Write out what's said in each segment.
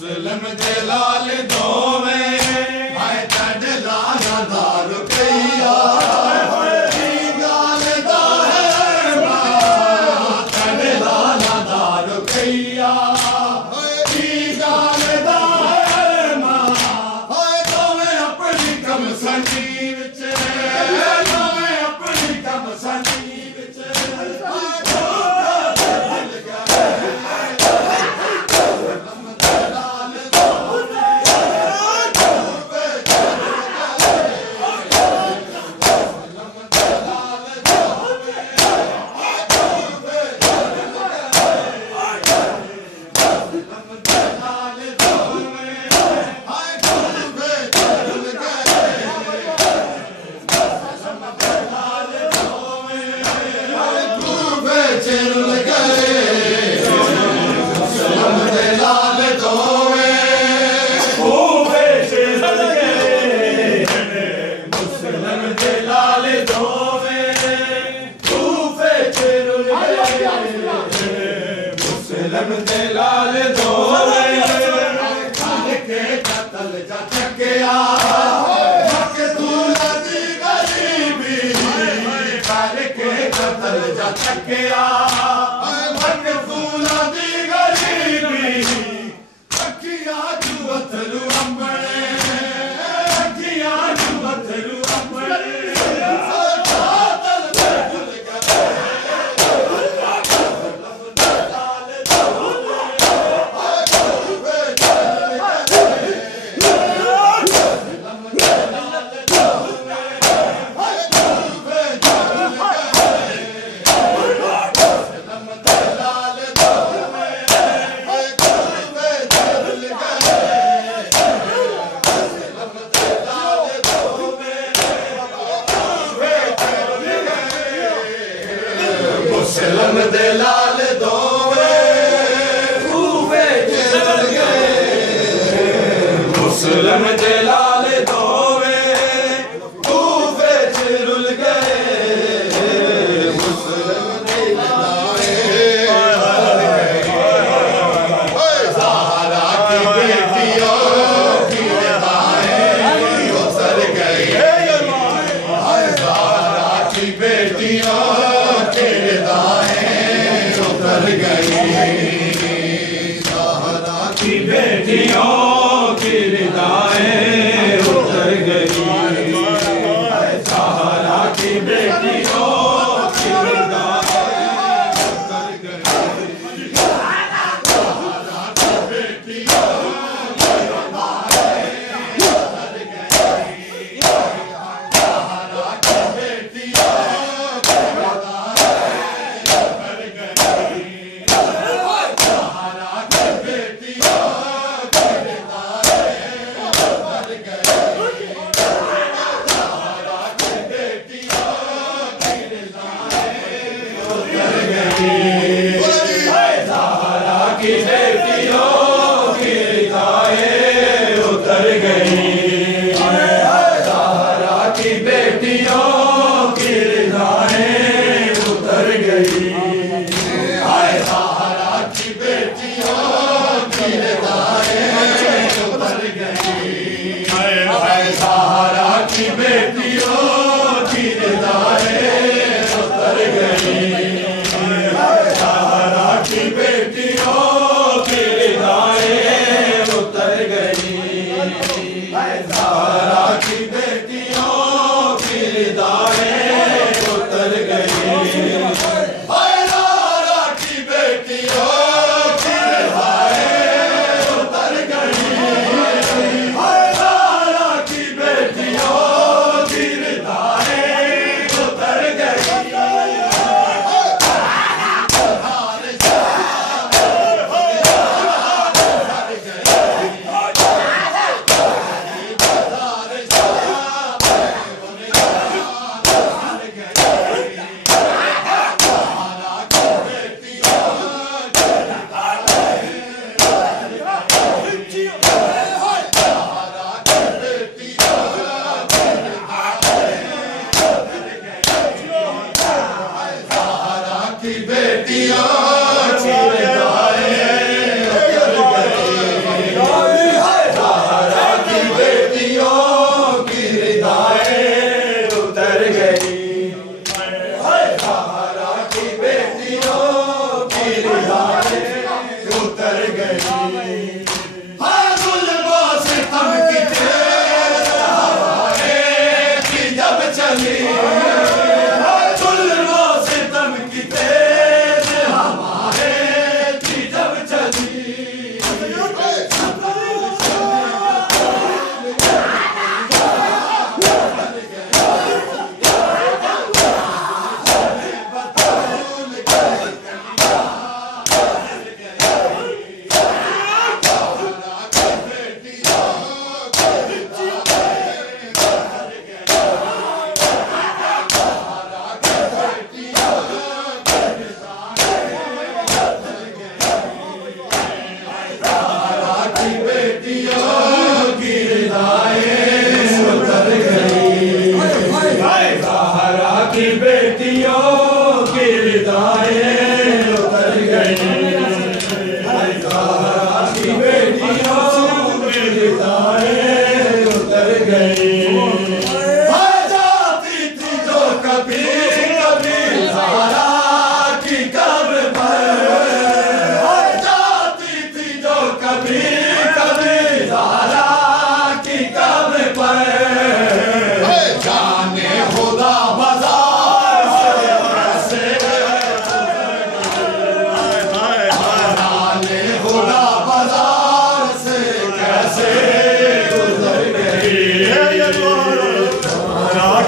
मुस्लिम दे लाल दोवें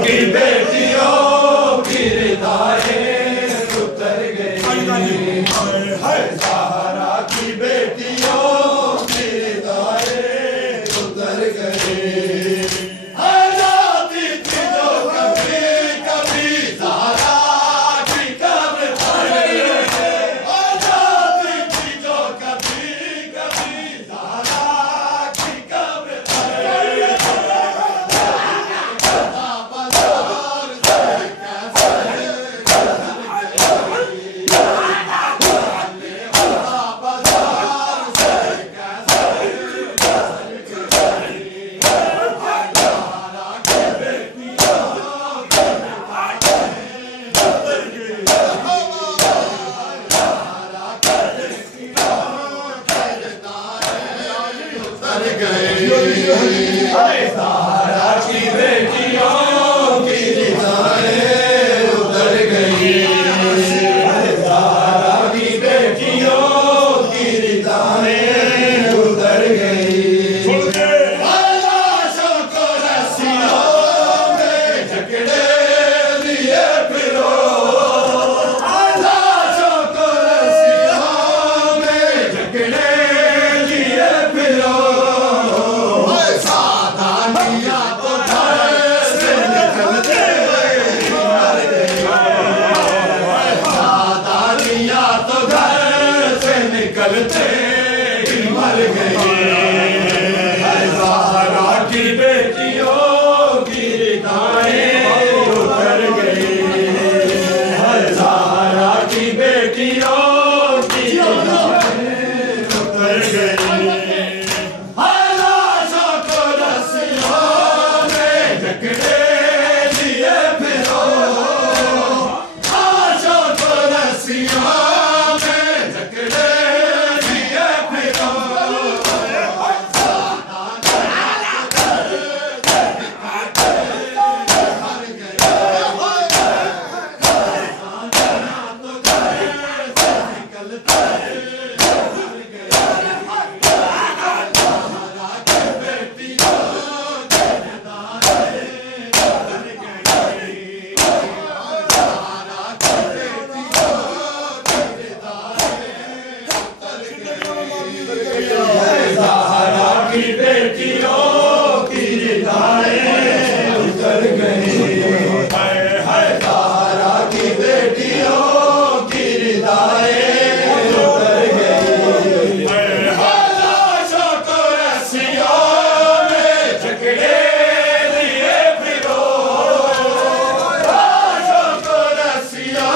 की बेटियों की रिदाएं उतर गई, ज़हरा की बेटियों की रिदाएं उतर गई। जाती थी जो कभी कभी ज़हरा की कब्र पर, जाती थी जो कभी कभी ज़हरा की कब्र पर। ज़हरा की बेटियों की रिदाएं उतर गई, ज़हरा की बेटियों की रिदाएं उतर गई। लाशों को रस्सियों में जकड़े लिए फिरो, लाशों को रस्सियों में जकड़े लिए फिरो। निकलते ही मर गए, ज़हरा की बेटियों की रिदाएं उतर गई, ज़हरा की बेटियों की रिदाएं उतर गई। लाशों को रस्सियों में जकड़े लिए फिरो, लाशों को रस्सियों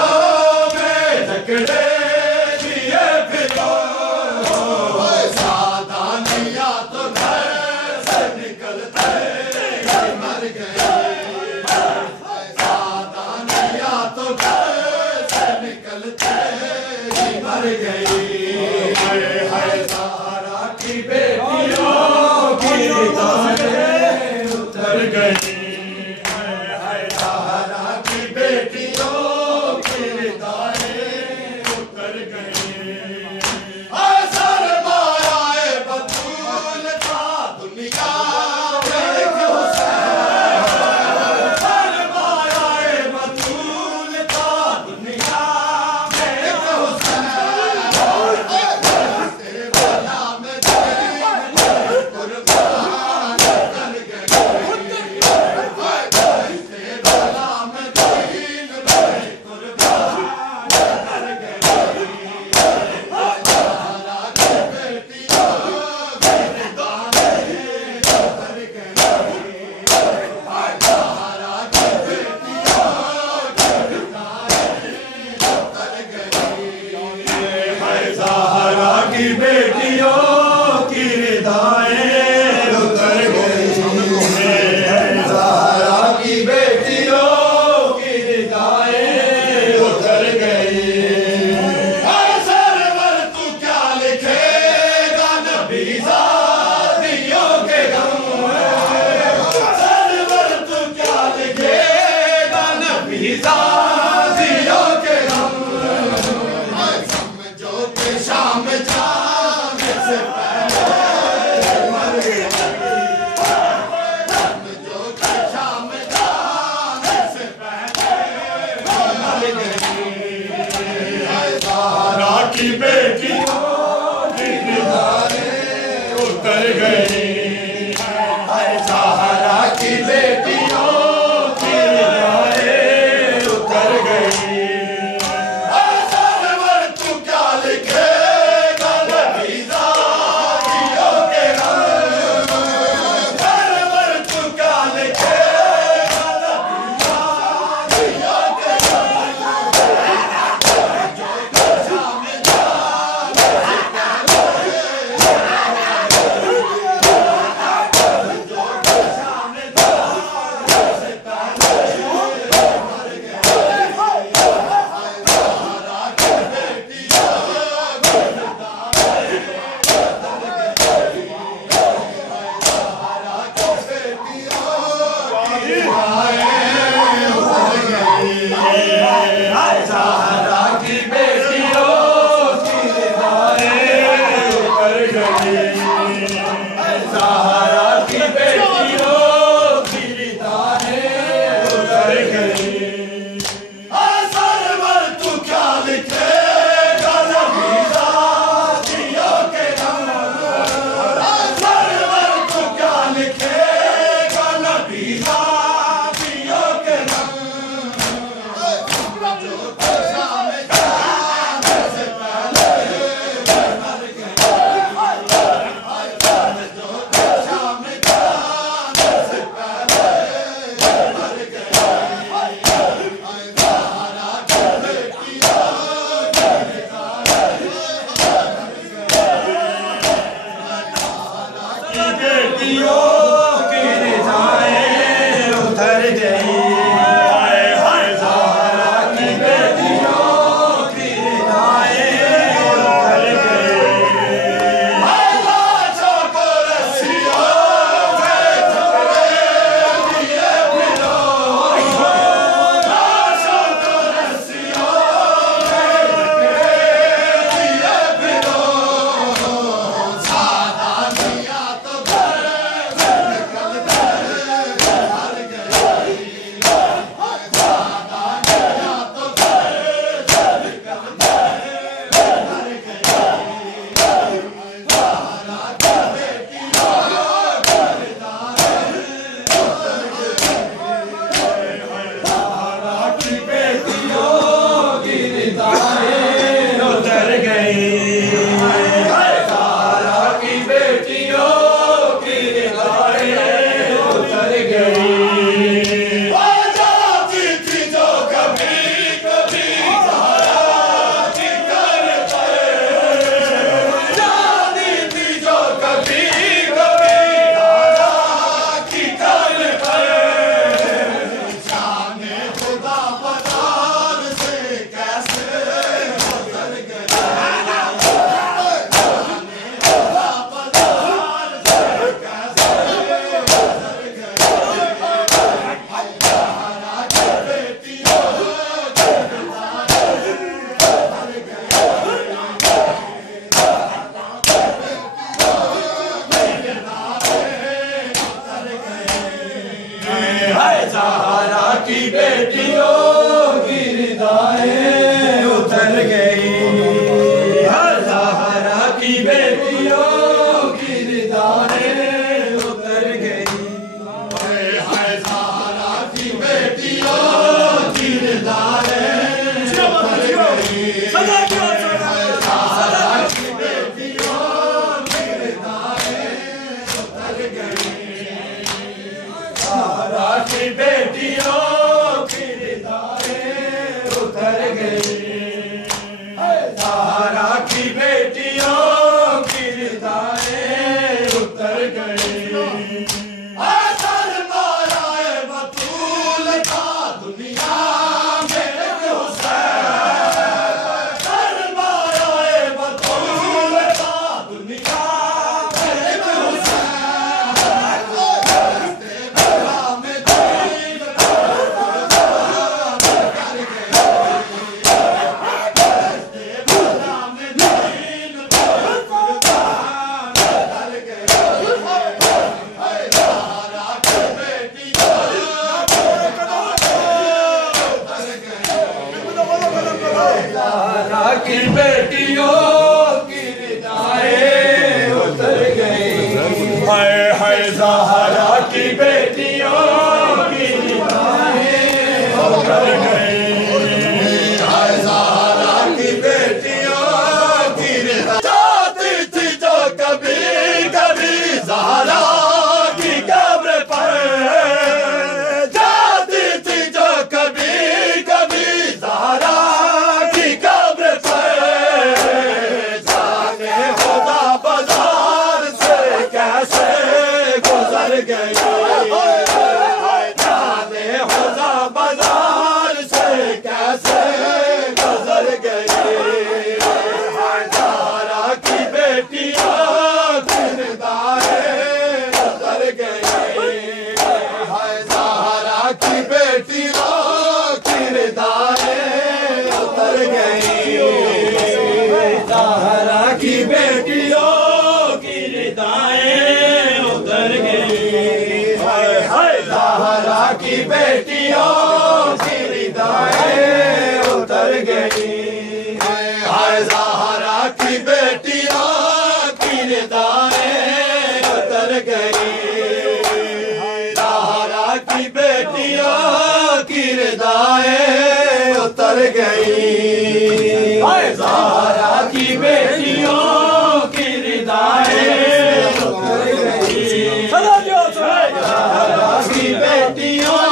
ज़हरा की बेटियों की निगाहें उतर गई, ज़हरा की बेटियों की निगाहें उतर गई। सरवर तू क्या लिखेगा नबी ज़ातियों के नाम, सरवर तू क्या लिखेगा नबी ज़ातियों के नाम। ज़हरा की बेटियों की निगाहें उतर गई, ज़हरा की बेटियों की निगाहें उतर गई। ज़हरा की बेटियों की निगाहें उतर गई, ज़हरा की बेटियों की निगाहें उतर गई, ज़हरा की बेटियों की निगाहें उतर गई, ज़हरा की बेटियों की निगाहें उतर गई। सरमाए बतूल का दुनिया में हुसैन, सरमाए बतूल का दुनिया में ज़हरा की बेटियों की निगाहें उतर गई, हाय हाय ज़हरा की बेटियों की निगाहें उतर गई, हाय ज़हरा की बेटियों की निगाहें। जाती थी जो कभी कभी ज़हरा की कब्र पर, जाती थी जो कभी कभी ज़हरा की कब्र पर, जाने खुदा बाजार से कैसे गुजर गई, जाने खुदा बाजार से कैसे गुजर गई। ज़हरा की बेटियों की निगाहें उतर गई, ज़हरा की बेटियों की निगाहें की बेटियों की रिदाएं उतर गई, हाय ज़हरा की बेटियों की रिदाएं उतर गई, ज़हरा की बेटियों की रिदाएं उतर गई, हाय ज़हरा की बेटियों की रिदाएं उतर गई, ज़हरा की बेटियों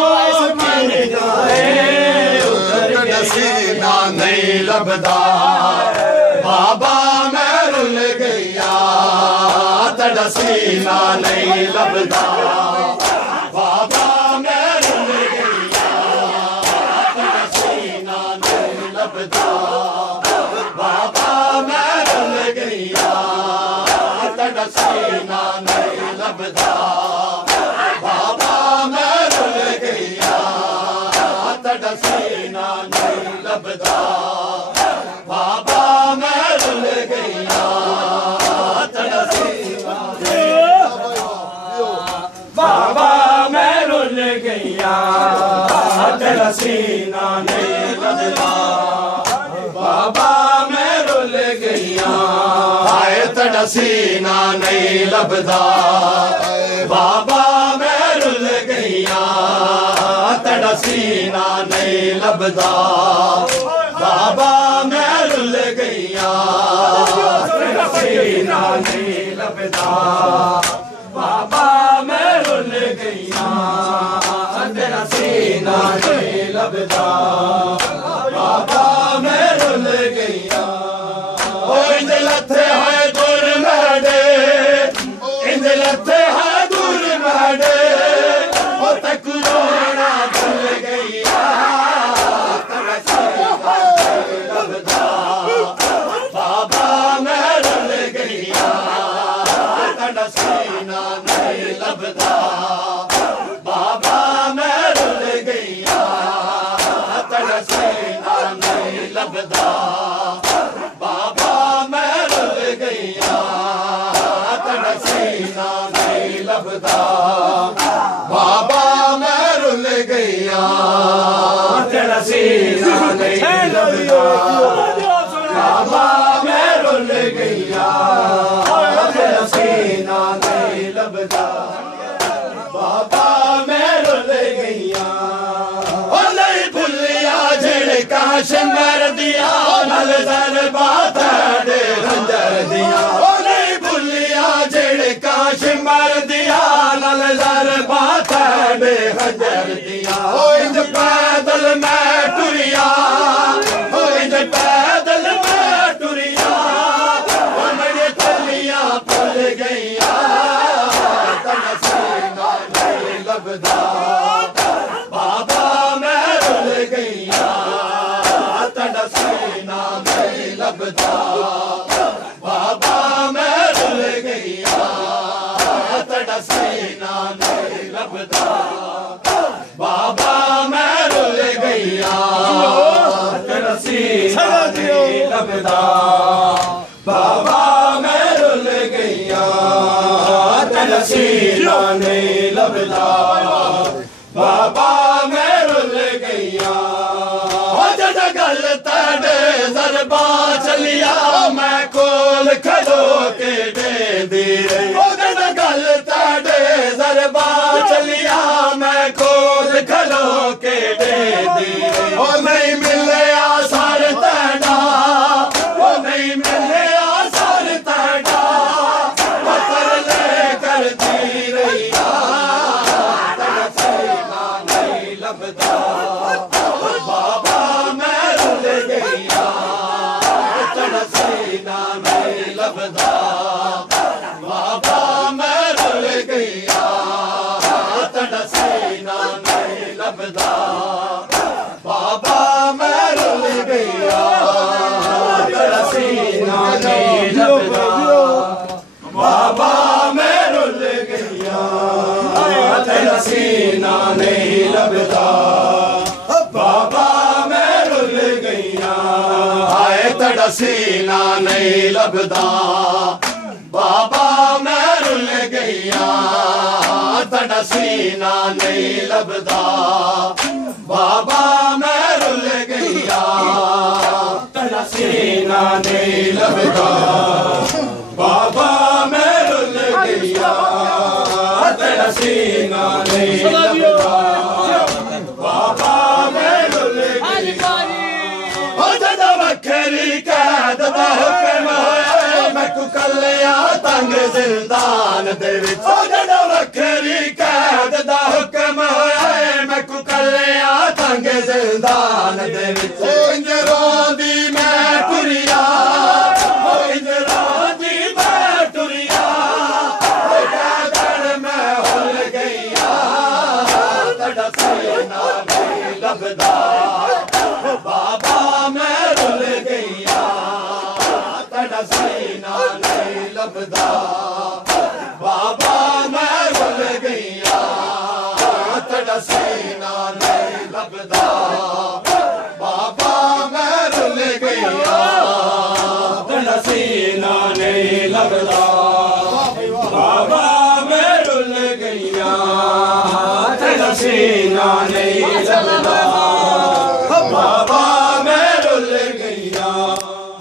की रिदाएं उतर गई, सीना नहीं लभदा बाबा मैं रुल गया, तड़ा सीना नहीं लभदा बाबा मैं रुल गया, तड़ा सीना नहीं लभदा बाबा मैं रुल गया, तड़ा सीना नहीं लभदा बाबा मैं रुल गया, तड़ा सीना नहीं लभदा बाबा मैं रुल गया, तड़ा सीना बाबा मैं रुल गया, तड़ा सीना नहीं लभदा बाबा मैं रुल गया, हाय तड़ा सीना नहीं लभदा बाबा मैं रुल गया, तड़ा सीना नहीं लभदा बाबा मैं रुल गया, तड़ा सीना नहीं लभदा बाबा मैं रुल गया, तड़ा सीना नहीं लभदा बाबा मैं रुल गया, ओ इंज लथे है दूर मैडे, इंज लथे है दूर मैडे, ओ तक रोना भूल गया, तड़ा सीना नहीं लभदा बाबा मैं रुल गया, तड़ा सीना नहीं लभदा बाबा मैं रुल गया, तड़ा सीना नहीं लभदा बाबा मैं रुल गया, तड़ा सीना नहीं लभदा बाबा मैं रुल गया, तड़ा सीना नहीं लभदा बाबा मैं रुल गया, तड़ा सीना नहीं लभदा बाबा मैं रुल गया, ओ नहीं भुलिया झिड़का शिमर दिया नल दर बात दे खंजर दिया, ओ नहीं भुलिया झिड़का शिमर दिया नल दर बात दे खंजर दिया, ओ इंज पैदल मैं टुरिया, ओ इंज पैदल मैं टुरिया, ओ मेरे थलियां फल गईया, तड़ा सीना नहीं लभदा बाबा मैं रुल गया, तड़ा सीना नहीं लभदा बाबा मैं रुल गया, तड़ा सीना नहीं लभदा बाबा मैं रुल गया, तड़ा सीना नहीं लभदा बाबा मैं रुल गया, तड़ा सीना नहीं लभदा बाबा मैं रुल गया, ओ जद गल तड़े ज़रबा चलिया मैं कोल खड़ो के दे दी रही, ओ जद गल तड़े ज़रबा चलिया मैं कोल खड़ो के दे दी रही, ओ नहीं मिले आसार तड़ा, ओ नहीं मिले आसार तड़ा, ओ तरले करती रही, तड़ा सीना नहीं लभदा बाबा मैं रुल गया, तड़ा सीना नहीं लभदा बाबा मैं रुल गया, तड़ा सीना नहीं लभदा बाबा मैं रुल गया, तड़ा सीना नहीं लभदा बाबा मैं रुल गया, तड़ा सीना नहीं लभदा बाबा मैं रुल गया, हाय तड़ा सीना नहीं लभदा बाबा मैं रुल गया, तेरा सीना नहीं लभदा बाबा मैं रुल गईया तेरा सीना नहीं लभदा बाबा मैं रुल गईया तेरा सीना नहीं लभदा बाबा मैं रुल गईया ओ जदा वखरी कैद दा हुक्म होया मैं को कलिया तंग जिंदान दे विच ओ जदा वखरी कैद दा हुक्म होया मैं को कलिया तंग जिंदान दे विच इंज रोंदी मैं टुरिया ओ इंज रोंदी मैं टुरिया ओ कैदन मैं हुल गईया तेरा सीना नहीं लभदा बाबा मैं रुल गईया तेरा सीना नहीं लभदा बाबा मैं रुल गईया तेरा सीना नहीं लभदा बाबा मैं रुल गईया तेरा सीना नहीं लभदा बाबा मैं रुल गईया तेरा सीना नहीं लभदा बाबा मैं रुल गईया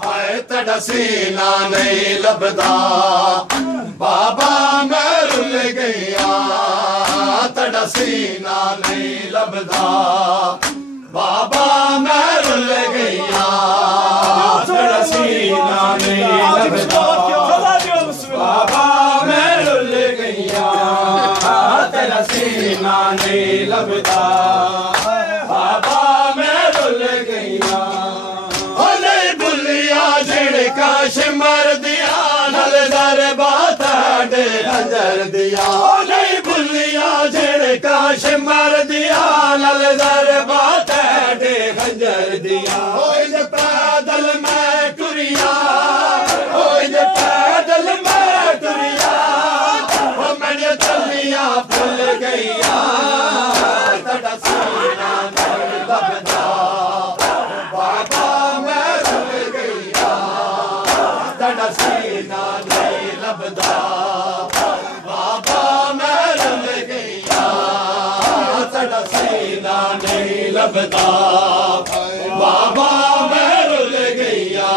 हाय तेरा सीना नहीं लभदा बाबा मैं रुल गईया तेरा सीना नहीं लभदा बाबा मैं रुल गईया तेरा सीना नहीं लभदा बाबा मैं रुल गईया तेरा सीना नहीं लभदा बाबा मैं रुल गईया ओ नहीं भुलिया झिड़का शिमर दिया नल दर बाता डे नजर दिया ओ नहीं भुलिया झिड़का शिमर दिया नल दर बाता डे खंजर दिया ओ इज पैदल मैं टुरिया ओ इज पैदल मैं टुरिया ओ मैंने तलिया फुल गईया तेरा सीना नहीं लभदा बाबा मैं रुल गईया तेरा सीना नहीं लभदा बाबा मैं रुल गईया तेरा सीना नहीं लभदा बाबा मैं रुल गईया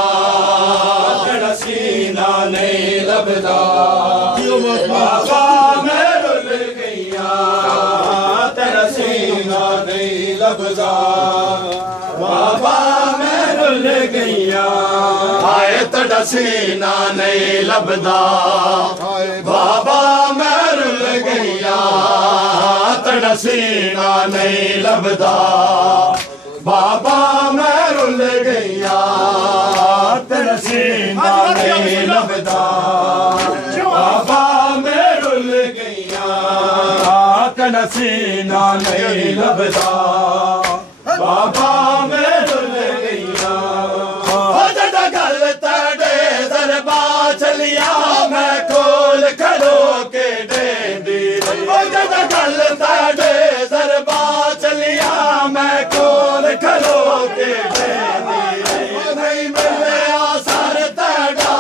तेरा सीना नहीं लभदा बाबा मैं रुल गईया तेरा सीना नहीं लभदा बाबा मैं रुल गईया हाय तेरा सीना नहीं लभदा बाबा मैं रुल गईया तेरा सीना नहीं लभदा बाबा मैं रुल गईया तेरा सीना नहीं लभदा बाबा मैं रुल गईया तेरा सीना नहीं लभदा बाबा मैं रुल गईया जदा गल तेरे दरबार चलिया मैं कोल खड़ो के डेंदी जदा गल तेरे दरबार चलिया मैं कोल खड़ो के डेंदी नहीं मिले आसार तेरा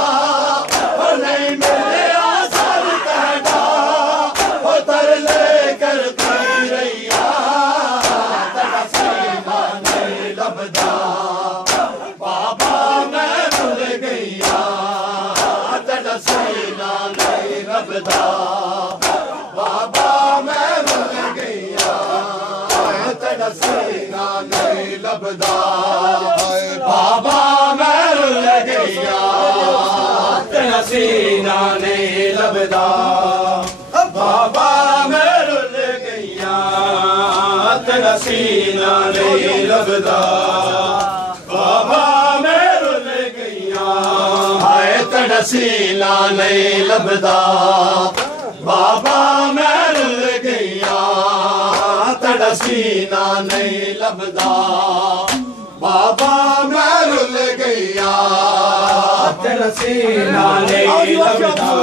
नहीं मिले आसार तेरा तरले करती रहिया तेरा सीना नहीं लभदा बाबा मैं रुल गईया तेरा सीना नहीं लभदा बाबा मैं रुल गईया तेरा सीना नहीं लभदा बाबा मैं रुल गईया तेरा सीना नहीं लभदा बाबा मैं रुल गईया तेरा सीना नहीं लभदा बाबा मैं रुल गईया हाय तेरा सीना नहीं लभदा बाबा मैं रुल गईया तेरा सीना नहीं लभदा बाबा मैं रुल गईया तेरा सीना नहीं लभदा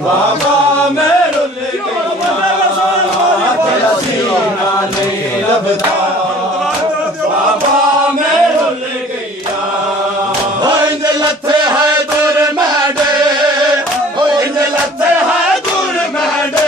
बाबा मैं रुल गईया तेरा सीना नहीं लभदा बाबा मैं रुल गईया इंज लथे है दूर मैडे इंज लथे है दूर मैडे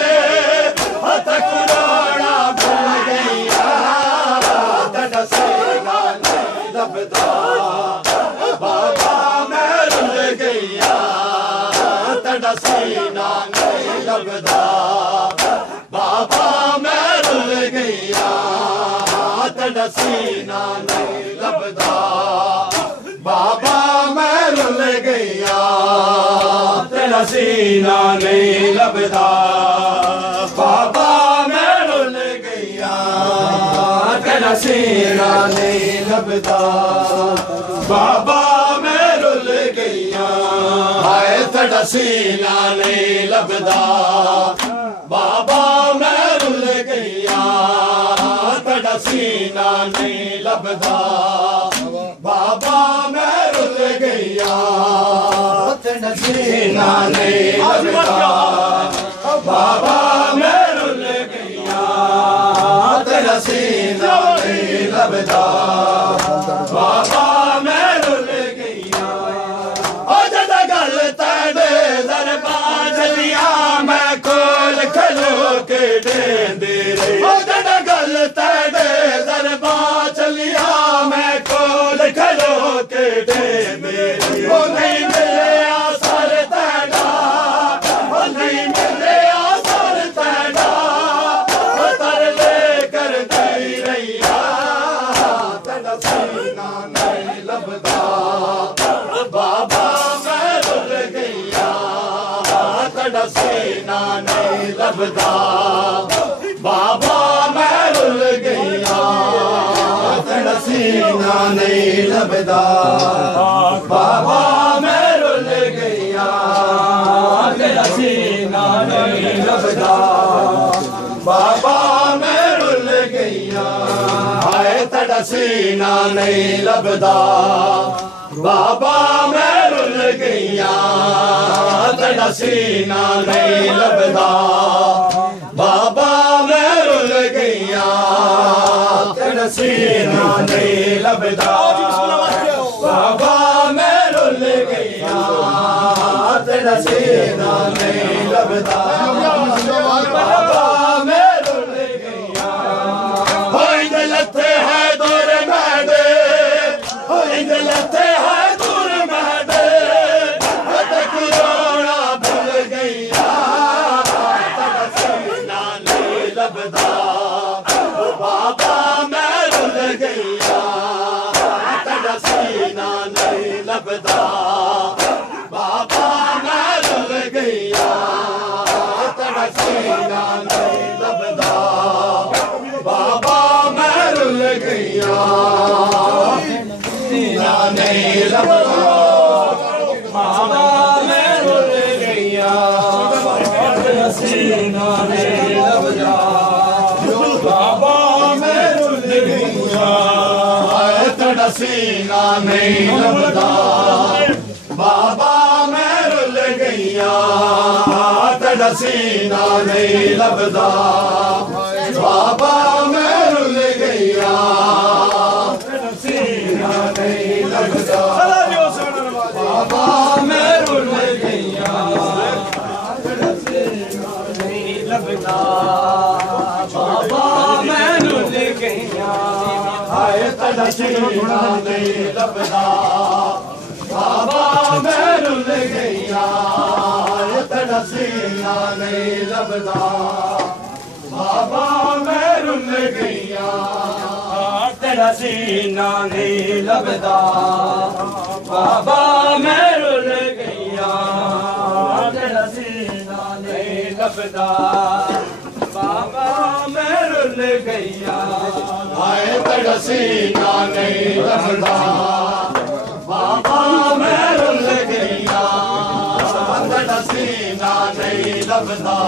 सीना नहीं लभदा बाबा मैं रुल गईया तेरा सीना नहीं लभदा बाबा मैं रुल गईया तेरा सीना नहीं लभदा बाबा मैं रुल गईया हाय तेरा सीना नहीं लभदा बाबा मैं रुल गईया तेरा सीना नहीं लभदा बाबा मैं रुल गईया तेरा सीना नहीं लभदा बाबा मैं रुल गईया तेरा सीना नहीं लभदा बाबा मैं रुल गईया ओ जदा गल तेरे दरबार चलिया मैं कोल खलो के देंदे रे ओ जदा गल तेरे दरबार चलिया मैं कोल खलो के देंदे रे ओ नहीं मिले आसर तेरा ओ नहीं मिले आसर तेरा ओ तरले कर दी रैया तेरा सीना नहीं लभदा बाबा मैं रुल गईया तेरा सीना नहीं लभदा बाबा मैं रुल गईया तेरा सीना नहीं लभदा बाबा मैं रुल गईया तेरा सीना नहीं लभदा बाबा मैं रुल गईया हाय तेरा सीना नहीं लभदा बाबा मैं रुल गईया तेरा सीना नहीं लभदा बाबा मैं रुल गईया तेरा सीना नहीं लभदा बाबा मैं रुल गईया तेरा सीना नहीं लभदा बाबा मैं रुल गईया हो इंज लथे है दूर मैडे हो इंज लथे है दूर मैडे तक रोना भूल गईया तेरा सीना नहीं लभदा बाबा मैं रुल गईया तेरा सीना नहीं लभदा बाबा मैं रुल गईया तेरा सीना नहीं लभदा बाबा मैं रुल गईया सीना नहीं लभदा बाबा मैं रुल गईया तेरा सीना नहीं लभदा बाबा मैं रुल गईया तेरा सीना नहीं लभदा बाबा मैं रुल गईया तेरा सीना नहीं लभदा बाबा मैं रुल गईया तेरा सीना नहीं लभदा बाबा मैं रुल गईया तेरा सीना नहीं लभदा बाबा मैं रुल गईया हाय तेरा सीना नहीं लभदा बाबा मैं रुल गईया तेरा सीना नहीं लभदा बाबा मैं रुल गईया तेरा सीना नहीं लभदा बाबा मैं रुल गईया तेरा सीना नहीं लभदा बाबा मैं रुल गईया हाय तेरा सीना नहीं लभदा बाबा मैं रुल गईया तेरा सीना नहीं लभदा